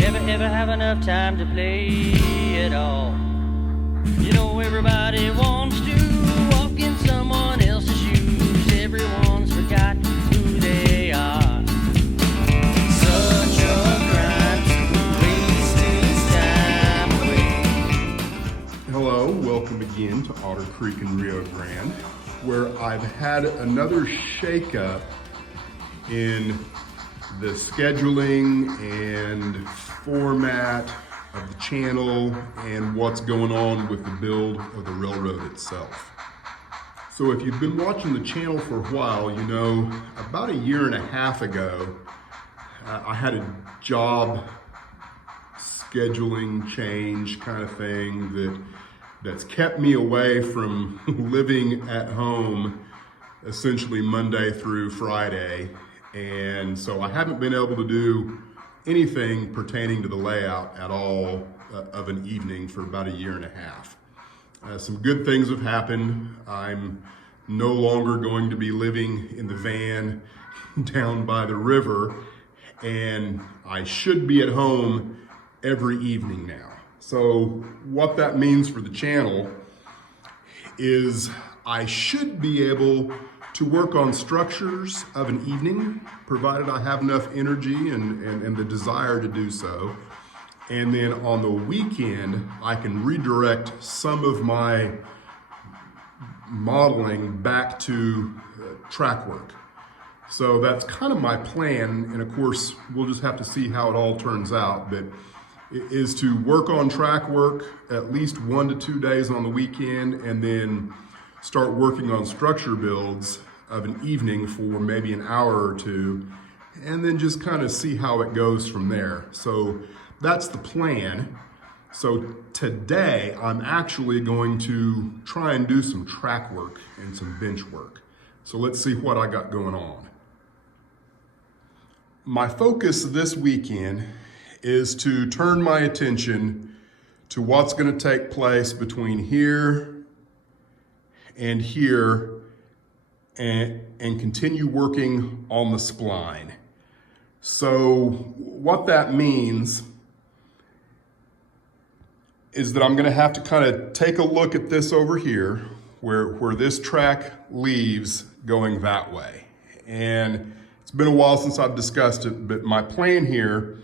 Ever have enough time to play it all? You know everybody wants to walk in someone else's shoes. Everyone's forgotten who they are. Such a crime to waste his time away. Hello, welcome again to Otter Creek and Rio Grande, where I've had another shakeup in the scheduling and format of the channel and what's going on with the build of the railroad itself. So if you've been watching the channel for a while, you know about a year and a half ago, I had a job scheduling change kind of thing that's kept me away from living at home essentially Monday through Friday. And so I haven't been able to do anything pertaining to the layout at all of an evening for about a year and a half. Some good things have happened. I'm no longer going to be living in the van down by the river, and I should be at home every evening now. So what that means for the channel is I should be able to work on structures of an evening, provided I have enough energy and the desire to do so. And then on the weekend, I can redirect some of my modeling back to track work. So that's kind of my plan. And of course, we'll just have to see how it all turns out. But it is to work on track work at least 1 to 2 days on the weekend, and then start working on structure builds of an evening for maybe an hour or two, and then just kind of see how it goes from there. So that's the plan. So today I'm actually going to try and do some track work and some bench work. So let's see what I got going on. My focus this weekend is to turn my attention to what's going to take place between here and here, and continue working on the spline. So what that means is that I'm going to have to kind of take a look at this over here where this track leaves going that way. And it's been a while since I've discussed it, but my plan here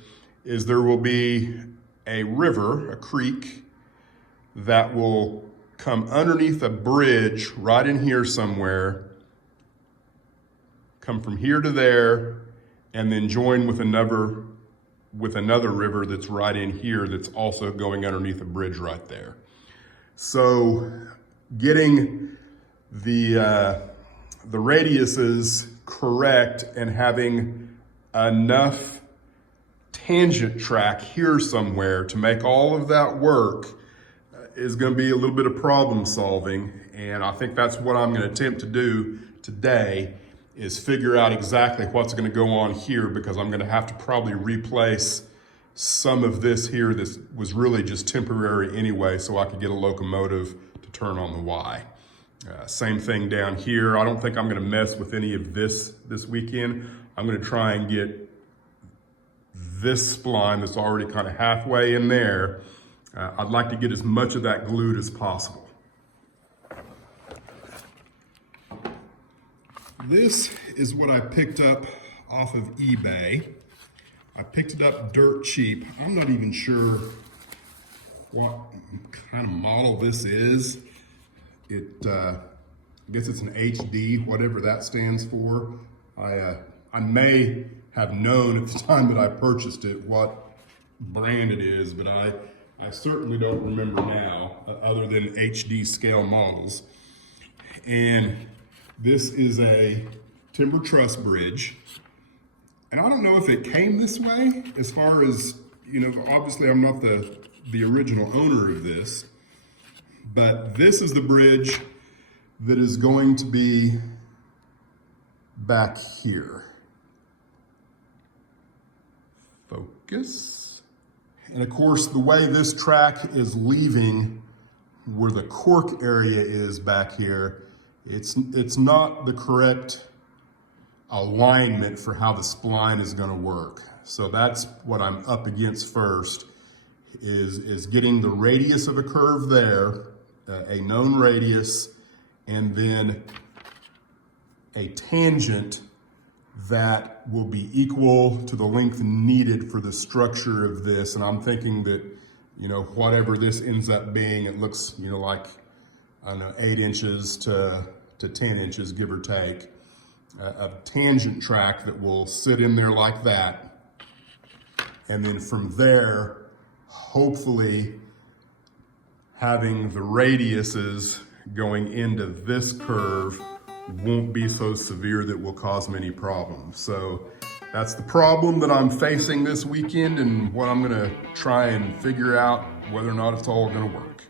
is there will be a river, a creek, that will come underneath a bridge right in here somewhere, come from here to there, and then join with another river that's right in here that's also going underneath a bridge right there. So getting the radiuses correct and having enough tangent track here somewhere to make all of that work is going to be a little bit of problem solving. And I think that's what I'm going to attempt to do today, is figure out exactly what's going to go on here, because I'm going to have to probably replace some of this here that was really just temporary anyway, so I could get a locomotive to turn on the Y. Same thing down here. I don't think I'm going to mess with any of this weekend. I'm going to try and get this spline that's already kind of halfway in there. I'd like to get as much of that glued as possible. This is what I picked up off of eBay. I picked it up dirt cheap. I'm not even sure what kind of model this is. I guess it's an HD, whatever that stands for. I may have known at the time that I purchased it what brand it is, but I certainly don't remember now, other than HD scale models. And this is a timber truss bridge. And I don't know if it came this way, as far as, you know, obviously I'm not the original owner of this, but this is the bridge that is going to be back here. Focus. And of course, the way this track is leaving, where the cork area is back here, it's not the correct alignment for how the spline is going to work. So that's what I'm up against first, is getting the radius of a curve there, a known radius, and then a tangent that will be equal to the length needed for the structure of this. And I'm thinking that, you know, whatever this ends up being, it looks, you know, like, I don't know, 8 inches to 10 inches, give or take. A tangent track that will sit in there like that. And then from there, hopefully having the radiuses going into this curve won't be so severe that will cause many problems. So that's the problem that I'm facing this weekend, and what I'm gonna try and figure out whether or not it's all gonna work.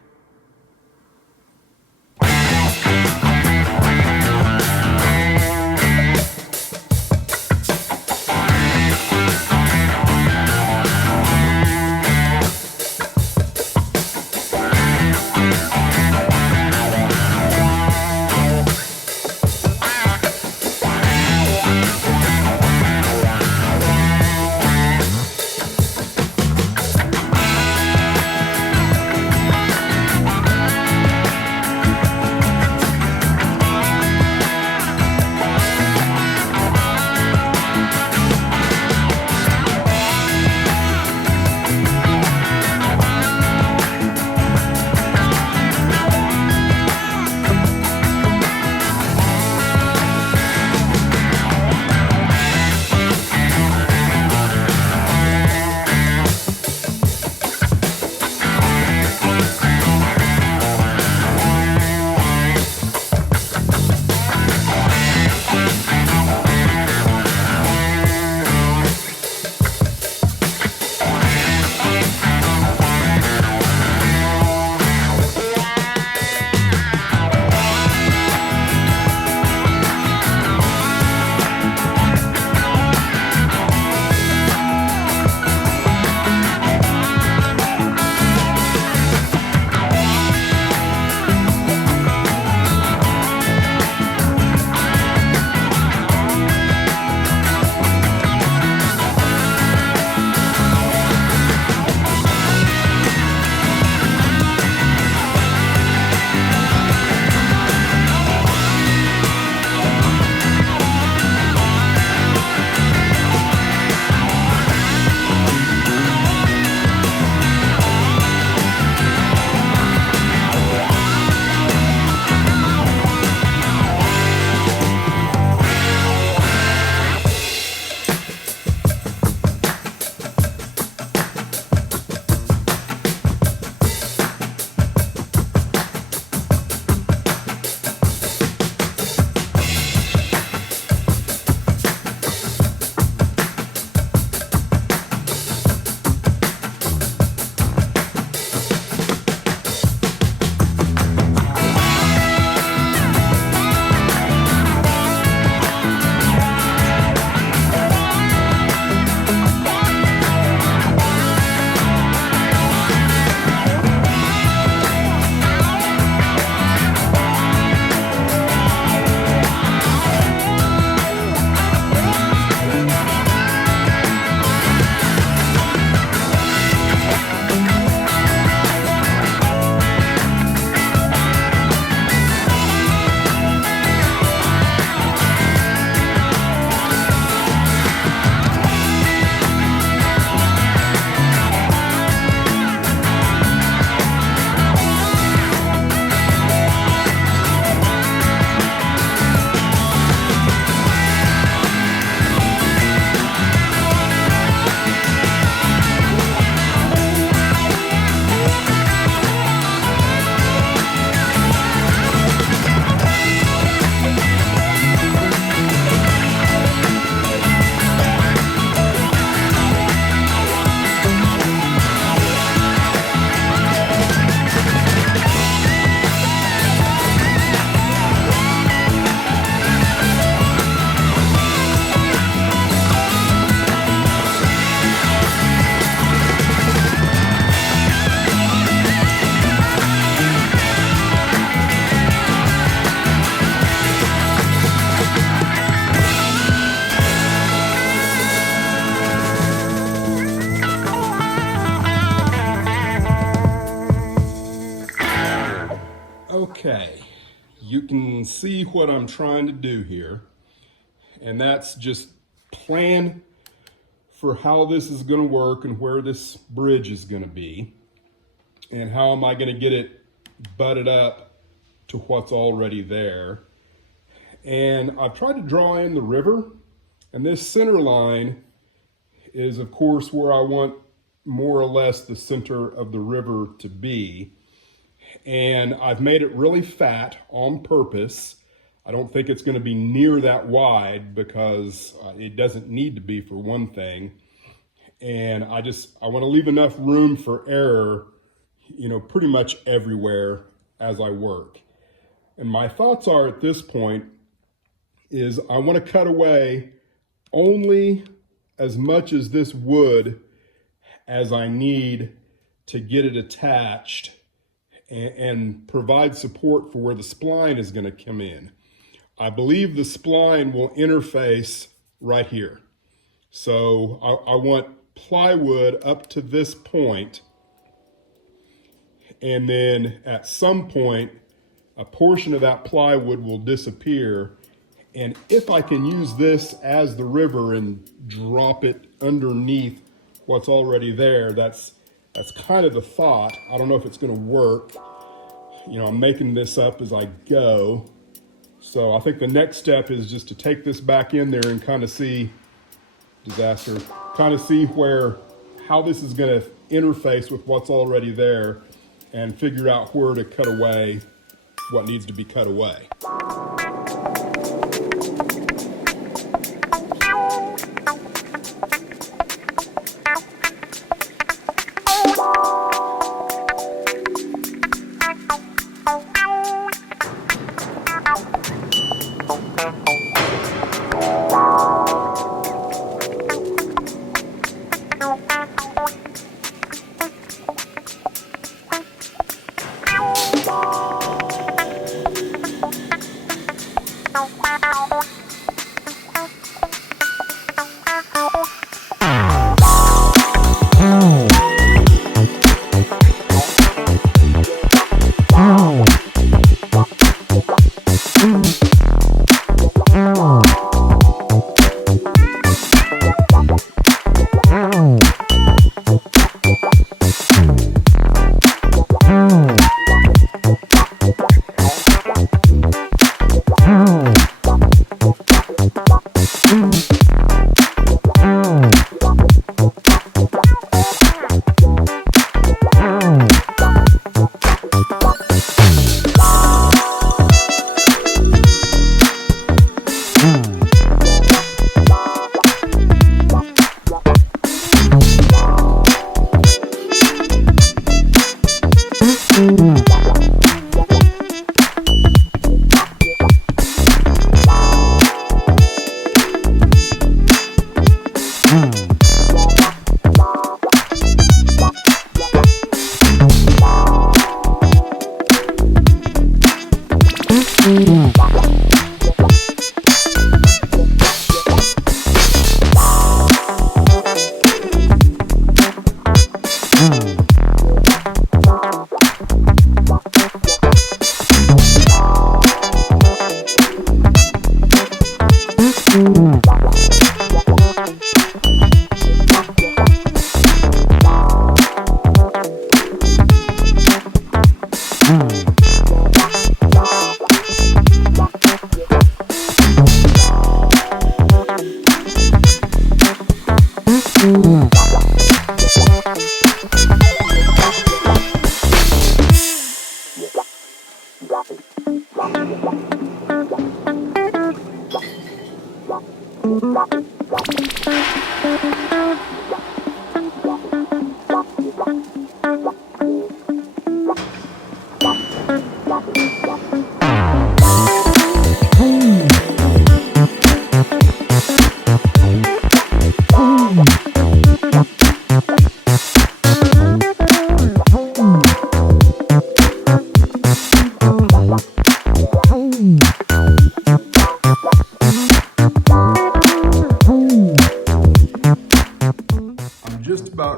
Okay, you can see what I'm trying to do here, and that's just plan for how this is going to work and where this bridge is going to be, and how am I going to get it butted up to what's already there. And I've tried to draw in the river, and this center line is of course where I want more or less the center of the river to be. And I've made it really fat on purpose. I don't think it's going to be near that wide because it doesn't need to be, for one thing. And I want to leave enough room for error, pretty much everywhere as I work. And my thoughts are at this point is I want to cut away only as much as this wood as I need to get it attached and provide support for where the spline is going to come in. I believe the spline will interface right here. So I want plywood up to this point, and then at some point a portion of that plywood will disappear, and if I can use this as the river and drop it underneath what's already there, that's kind of the thought. I don't know if it's going to work. I'm making this up as I go. So I think the next step is just to take this back in there and kind of see, kind of see how this is going to interface with what's already there and figure out where to cut away what needs to be cut away.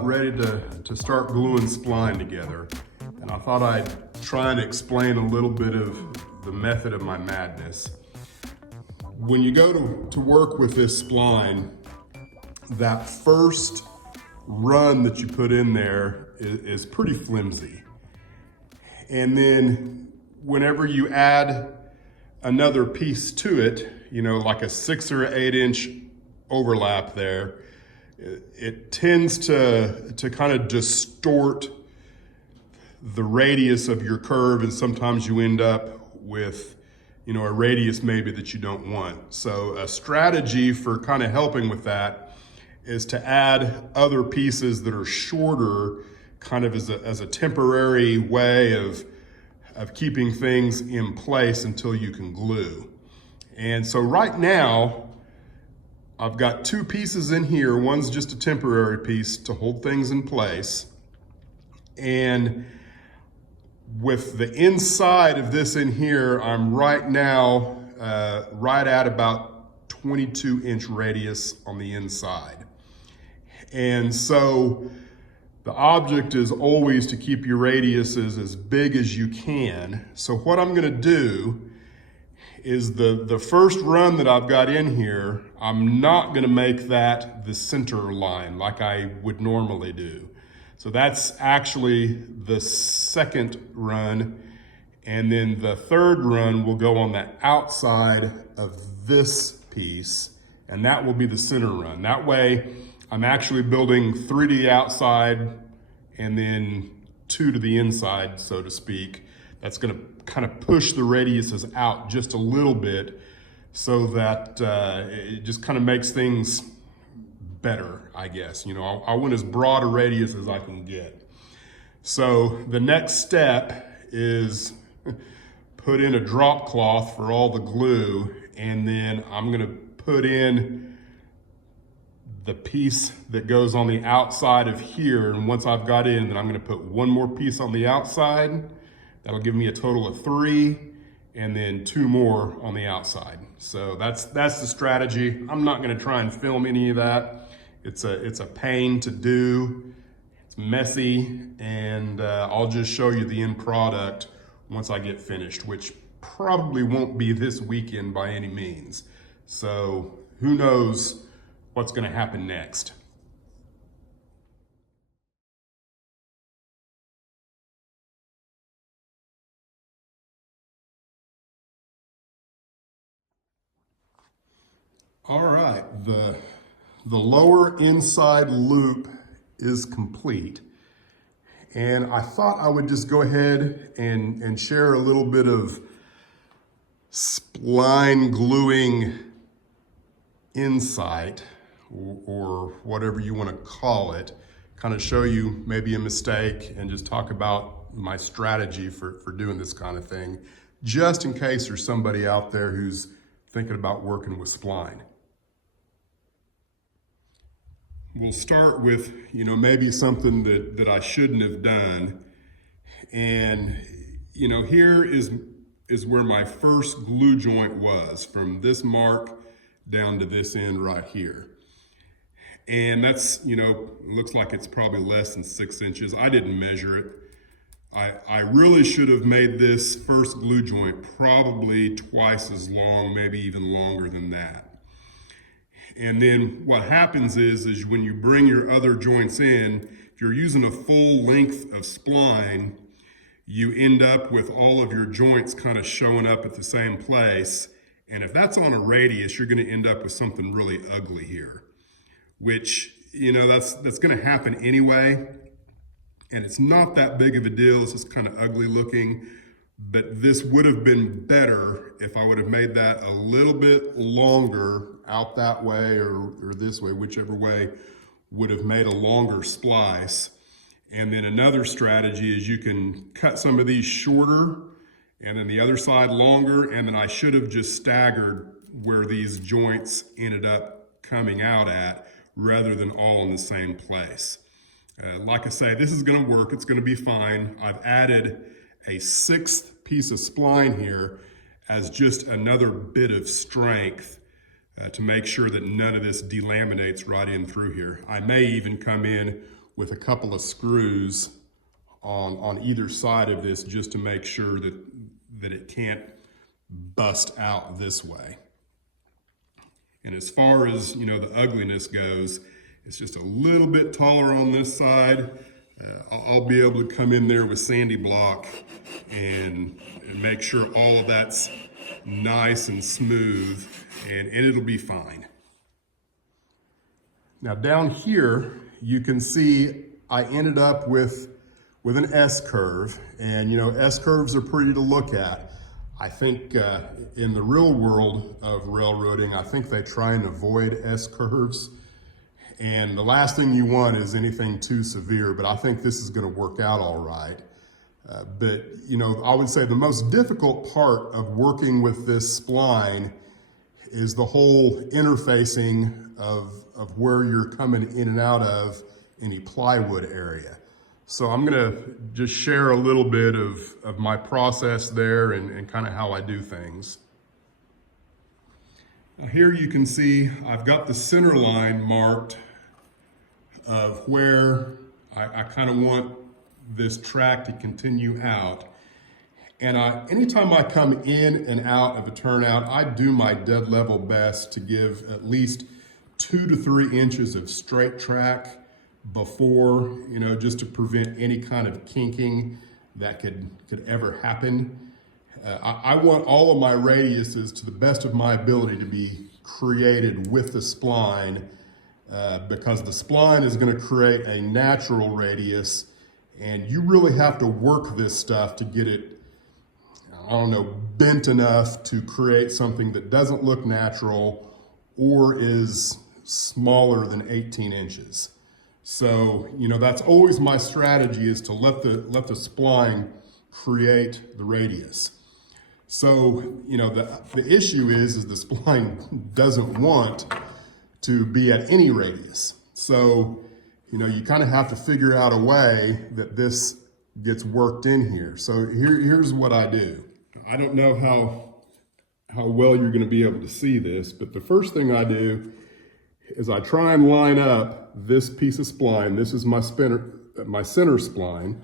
Ready to start gluing spline together, and I thought I'd try and explain a little bit of the method of my madness. When you go to work with this spline, that first run that you put in there is pretty flimsy. And then whenever you add another piece to it, you know, like a 6 or 8 inch overlap there, it tends to kind of distort the radius of your curve, and sometimes you end up with, you know, a radius maybe that you don't want. So a strategy for kind of helping with that is to add other pieces that are shorter, kind of as a temporary way of keeping things in place until you can glue. And so right now, I've got 2 pieces in here. One's just a temporary piece to hold things in place. And with the inside of this in here, I'm right now right at about 22 inch radius on the inside. And so the object is always to keep your radiuses as big as you can. So what I'm gonna do is the first run that I've got in here, I'm not gonna make that the center line like I would normally do. So that's actually the second run. And then the third run will go on the outside of this piece, and that will be the center run. That way, I'm actually building 3 to the outside and then 2 to the inside, so to speak. That's gonna kind of push the radiuses out just a little bit so that it just kind of makes things better, I guess. You know, I want as broad a radius as I can get. So the next step is put in a drop cloth for all the glue, and then I'm gonna put in the piece that goes on the outside of here. And once I've got in, then I'm gonna put 1 more piece on the outside. That'll give me a total of 3, and then 2 more on the outside. So that's the strategy. I'm not gonna try and film any of that. It's a pain to do. It's messy, and I'll just show you the end product once I get finished, which probably won't be this weekend by any means. So who knows what's gonna happen next. All right, the lower inside loop is complete. And I thought I would just go ahead and share a little bit of spline gluing insight, or whatever you want to call it, kind of show you maybe a mistake and just talk about my strategy for doing this kind of thing, just in case there's somebody out there who's thinking about working with spline. We'll start with, you know, maybe something that I shouldn't have done. And, you know, here is where my first glue joint was, from this mark down to this end right here. And that's, you know, looks like it's probably less than 6 inches. I didn't measure it. I really should have made this first glue joint probably twice as long, maybe even longer than that. And then what happens is when you bring your other joints in, if you're using a full length of spline, you end up with all of your joints kind of showing up at the same place. And if that's on a radius, you're gonna end up with something really ugly here, which, you know, that's gonna happen anyway. And it's not that big of a deal. It's just kind of ugly looking. But this would have been better if I would have made that a little bit longer out that way or this way, whichever way would have made a longer splice. And then another strategy is you can cut some of these shorter and then the other side longer. And then I should have just staggered where these joints ended up coming out at rather than all in the same place. Like I say, this is gonna work, it's gonna be fine. I've added a 6th piece of spline here as just another bit of strength to make sure that none of this delaminates right in through here. I may even come in with a couple of screws on either side of this just to make sure that it can't bust out this way. And as far as, you know, the ugliness goes, it's just a little bit taller on this side. I'll be able to come in there with sandy block and make sure all of that's nice and smooth, and it'll be fine. Now down here, you can see I ended up with an S-curve, and you know, S-curves are pretty to look at. I think in the real world of railroading, I think they try and avoid S-curves. And the last thing you want is anything too severe, but I think this is gonna work out all right. But you know, I would say the most difficult part of working with this spline is the whole interfacing of where you're coming in and out of any plywood area. So I'm gonna just share a little bit of my process there and kind of how I do things. Now here you can see I've got the center line marked of where I kind of want this track to continue out. And anytime I come in and out of a turnout, I do my dead level best to give at least 2 to 3 inches of straight track before, you know, just to prevent any kind of kinking that could ever happen. I want all of my radiuses to the best of my ability to be created with the spline because the spline is going to create a natural radius, and you really have to work this stuff to get it, I don't know, bent enough to create something that doesn't look natural or is smaller than 18 inches. So, you know, that's always my strategy, is to let the spline create the radius. So, you know, the issue is the spline doesn't want to be at any radius. So, you know, you kind of have to figure out a way that this gets worked in here. So here's what I do. I don't know how well you're going to be able to see this, but the first thing I do is I try and line up this piece of spline. This is my center spline,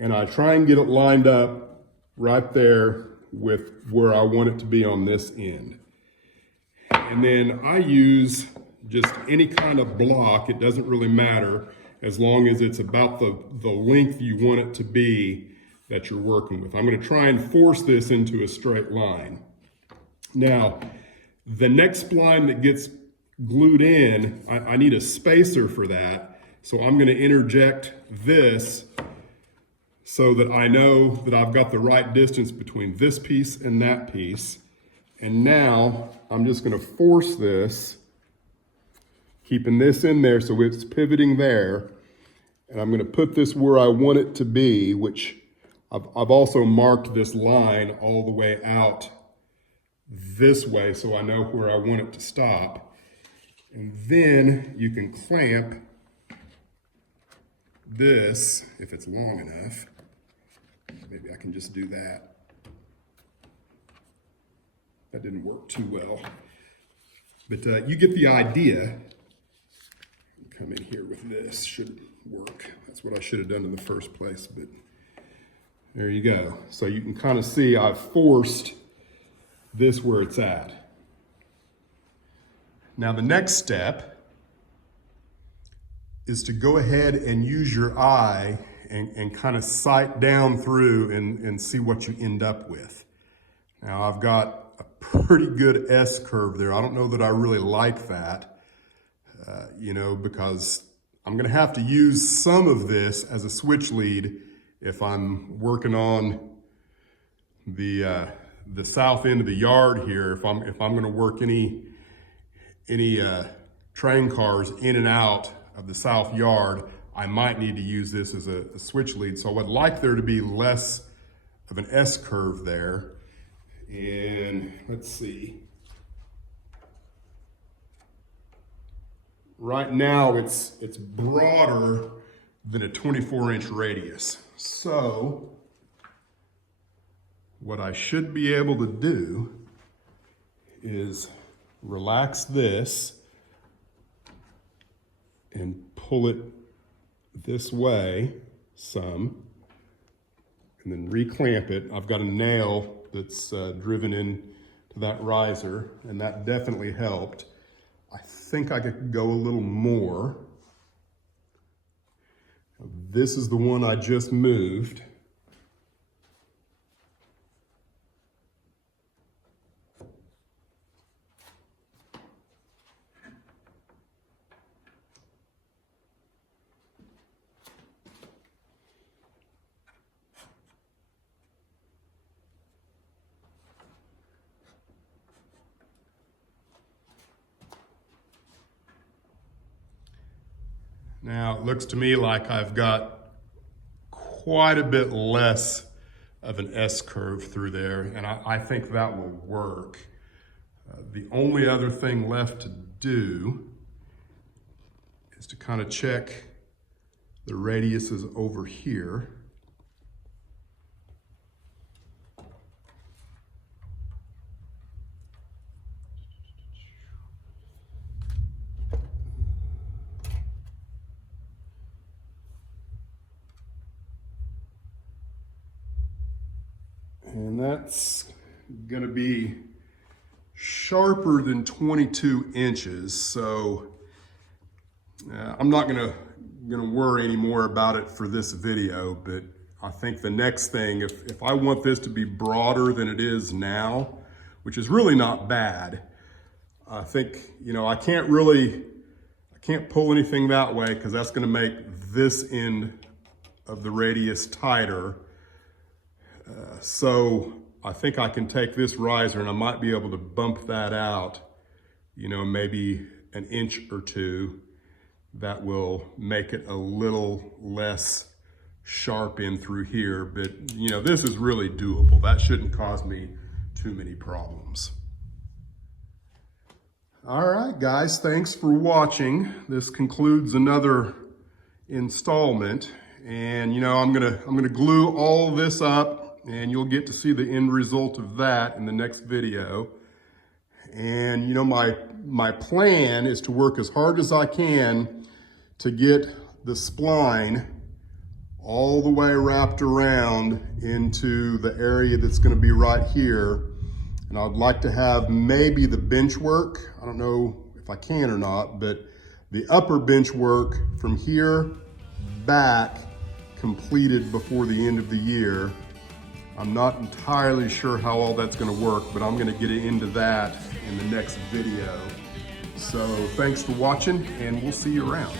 and I try and get it lined up right there with where I want it to be on this end. And then I use just any kind of block. It doesn't really matter as long as it's about the length you want it to be that you're working with. I'm going to try and force this into a straight line. Now, the next spline that gets glued in, I need a spacer for that. So I'm going to interject this so that I know that I've got the right distance between this piece and that piece. And now I'm just going to force this, keeping this in there so it's pivoting there. And I'm going to put this where I want it to be, which I've also marked this line all the way out this way so I know where I want it to stop. And then you can clamp this if it's long enough. Maybe I can just do that. That didn't work too well. But you get the idea. Come in here with this, should work. That's what I should have done in the first place, but there you go. So you can kind of see I've forced this where it's at. Now the next step is to go ahead and use your eye and kind of sight down through and see what you end up with. Now I've got a pretty good S curve there. I don't know that I really like that, you know, because I'm gonna have to use some of this as a switch lead if I'm working on the south end of the yard here. If I'm gonna work any train cars in and out of the south yard, I might need to use this as a switch lead. So I would like there to be less of an S curve there. And let's see. Right now it's broader than a 24-inch radius. So what I should be able to do is relax this and pull it this way some. and then reclamp it. I've got a nail that's driven in to that riser, and that definitely helped. I think I could go a little more. This is the one I just moved. Now, it looks to me like I've got quite a bit less of an S-curve through there, and I think that will work. The only other thing left to do is to kind of check the radiuses over here. And that's gonna be sharper than 22 inches. So I'm not gonna worry anymore about it for this video, but I think the next thing, if I want this to be broader than it is now, which is really not bad, I think, I can't pull anything that way because that's gonna make this end of the radius tighter. So I think I can take this riser and I might be able to bump that out, maybe an inch or two. That will make it a little less sharp in through here, but this is really doable. That shouldn't cause me too many problems. All right, guys, thanks for watching. This concludes another installment, and I'm gonna glue all this up, and you'll get to see the end result of that in the next video. And my plan is to work as hard as I can to get the spline all the way wrapped around into the area that's gonna be right here. And I'd like to have maybe the benchwork, I don't know if I can or not, but the upper benchwork from here back completed before the end of the year. I'm not entirely sure how all that's gonna work, but I'm gonna get into that in the next video. So thanks for watching, and we'll see you around.